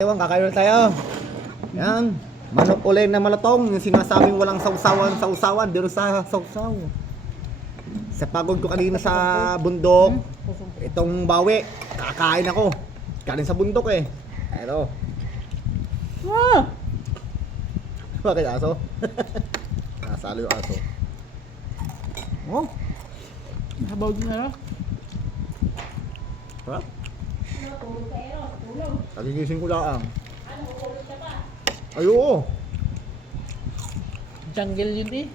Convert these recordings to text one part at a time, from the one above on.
Ewan, kakain ulit tayo. Yan. Manok uli na malatong. Yung sinasabing walang sausawan sa usawan. Dito sa sausaw. Sa pagod ko kanina sa bundok. Itong bawi. Kakain ako. Kanin sa bundok eh. Ano? Ah! Bakit aso? Nasalo yung aso. Oh, Habaw din na. ha? Nagigising ko lang. Ay, oo. Jungle yun eh.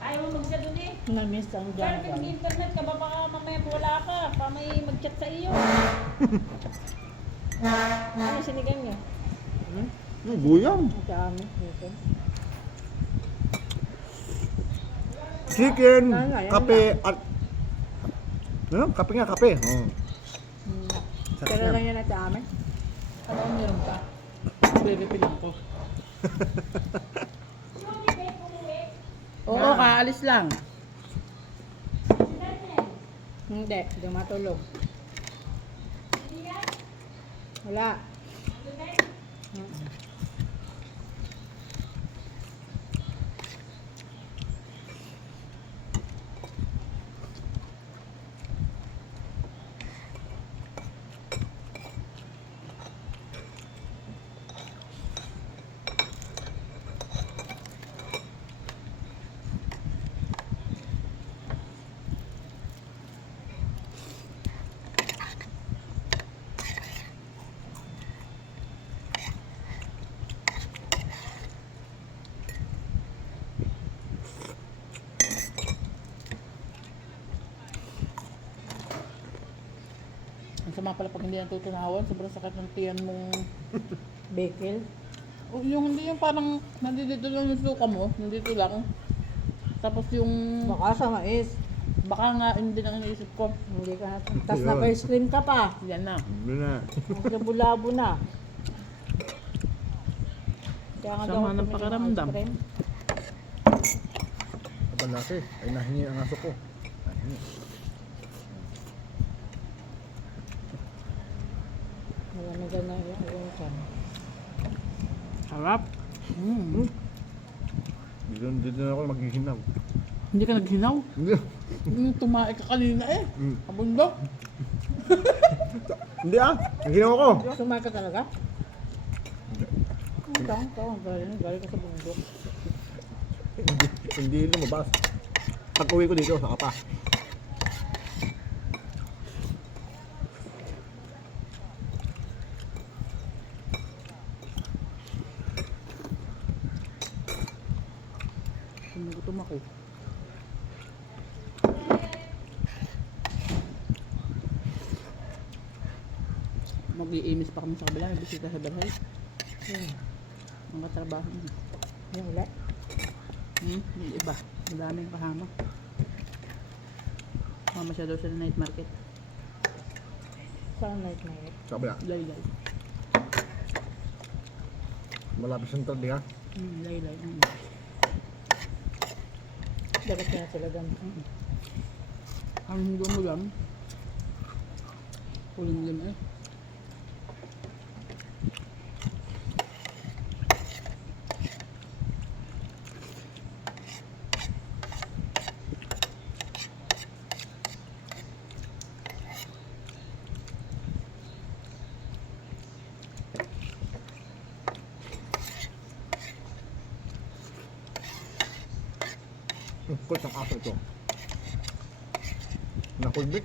Ayaw mo magsa dun eh. Na-miss ang Pero pag jungle. internet ka ba baka mamaya wala ka. Pa may mag-chat sa iyo. ano sinigang niyo? Hmm? Ay, guyam. Ang dami. Dito. Chicken, Ano, yan kape, at... Ano? Kape nga, kape. Oh. Yan. lang yan at dami. Ano ang meron pa? Bebe lang ko. Oo, kaalis lang. Hindi, hindi matulog. Wala. Ang sama pala pag hindi natutunawan, sobrang sakit ng tiyan mong bekel. O yung hindi yung parang nandito lang yung suka mo, nandito lang. Tapos yung Baka sa mais. baka nga hindi na iniisip ko. Hindi ka na. Tapos naka-ice cream ka pa. Yan na. Ano na? Mas labo-labo na. Kaya nga Sama daw ng tumingin pakiramdam. ice cream. Ay, nahingi ang aso ko. Nahingi. Wala na ganyan yung chan. Harap. Mm. Dito, dito na ako maghihinaw. Hindi ka naghinaw. Hindi. Yung tumae ka kanina eh. Mm. Abundo. Hindi ah. Naghinaw ako. Sumakit ka talaga? Ang tawang tawang. Galing, galing ka sa bundok. Hindi, hindi lumabas. Pag uwi ko dito, saka pa. Ako. Mag-iimis pa kami sa kabila. May bisita sa bahay. Hmm. Ang katrabaho niya. Yung ulit. Hmm? Yung iba. Madaming kasama. Mama siya daw sa night market. Saan night night? Sa kabila. Laylay. Malapit siyang tardi ha. Hmm, laylay. Hmm. Dapat na sila doon. Ang hindi mo lang. Uling din eh. Ang kulit ng aso ito. Nakulbit.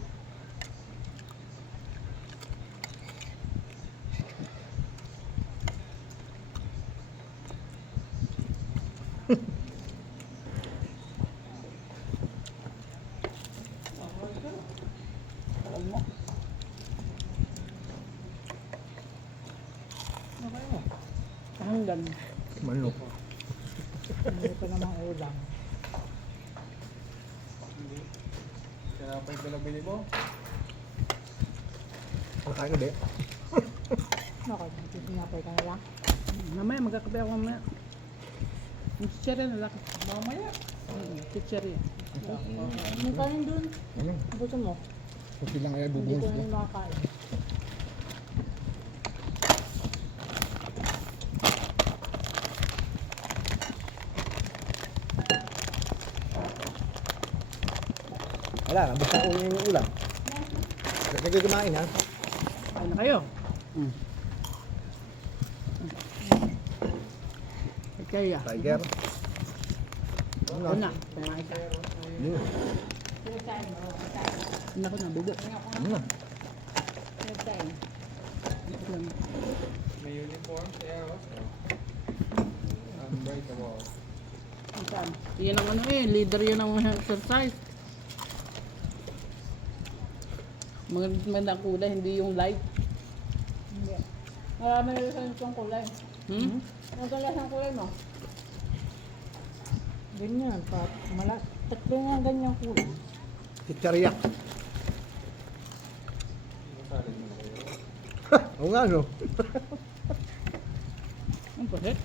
Alam mo. Hanggan. Manok. Hindi pa namang ulam. Tinapay ko na bili mo? Pagkain ulit. Ako, sinapay ka na lang. Mamaya magkakape ako mamaya. Yung chichirya na lang. Mamaya. Hmm, chichirya. May kanin doon. Ano? Gusto mo? Kasi lang kaya Hindi ko bubuhos na ko. yung makakain. Wala, na ulo yung ulam. Sige kumain ha. Kain na kayo. Mm. Kaya, Tiger. Ano? una, kumain ka. Yun. Hindi ako nabugo. Ano? May uniform si Eros. Unbreakable. Yan ang ano eh, leader yun ng exercise. Mga magandang kulay, hindi yung light. Hindi. Marami na rin itong kulay. Hmm? Ang galas ng kulay mo? Ganyan, pa, mala, tatlo nga ganyan kulay. Kayo. Oo nga no. Ang pusit.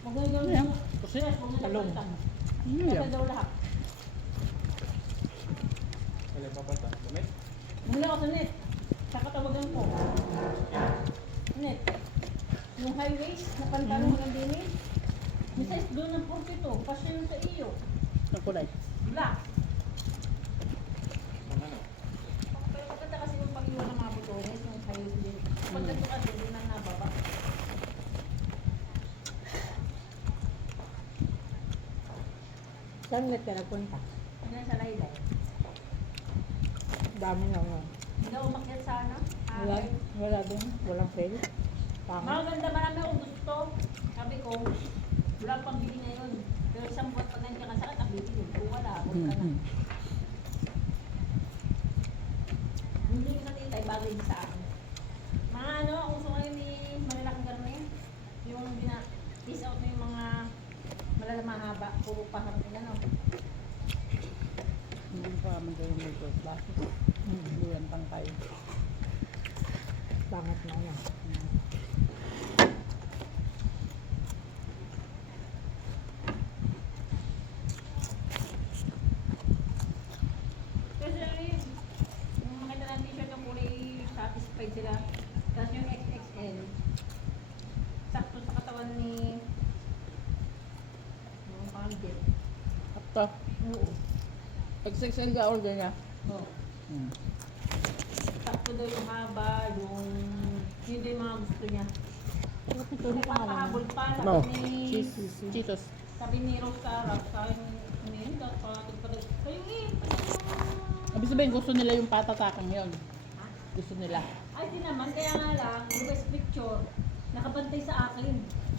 Maganda Ano yan? Pusit. Talong. Ano yan? daw lahat. Wala papata. Damit? Muna ako sa net. Sa katawagan ko. Net. Yung high waist na pantalon ng dinis. Yung size doon ng 42. Pasya yun sa iyo. Ang kulay. Black. Ano? Pero pagkata kasi yung pag-iwan ng mga butones, yung high waist din. Pag ka doon, na nababa. Saan ulit ka nagpunta? Yan sa laylay. Dami na nga. Hindi na umakyat sana. Wala, wala din, walang sale. Pangit. Maganda marami akong gusto. Sabi ko, wala pang bili ngayon. Pero isang buwan pag nandiyan ka sa akin, bibili. Kung wala, huwag ka na. Hmm. Hindi ko sa titay, bagay din sa akin. Mga ano, kung gusto kayo may malalaking garne, yung bina, piece out na yung mga malalamang haba, puro pa hapin ano. Hindi pa magaling nito. Bakit? Tayo. Pangit na yan. Satisfied sila. Tapos yung XXL, sakto sa katawan ni yung pangit. Ito. Oo. XXL ka order niya. Oo. Hmm. Sakto daw yung haba, yung yung mga gusto niya. Pangalan? papahabol pa, No. sabi ni, Cheetos. Cheetos. sabi ni Rose Sarah, sa akin, ano yun, tapos pangatid pa daw, kayo eh, Ibig sabihin, gusto nila yung patatakan yun. Ha? Gusto nila. Ay, di naman, kaya nga lang, yung best picture, nakabantay sa akin.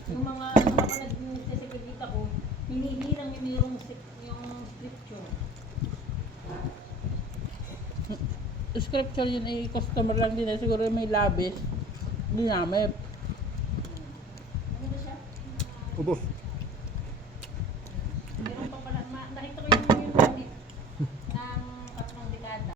Yung mga, yung mga nag-sesipilita ko, hinihirang yung yung picture. Scripture yun ay customer lang din. eh. Siguro may labis. Ginamit. Ano ba siya? Ubus.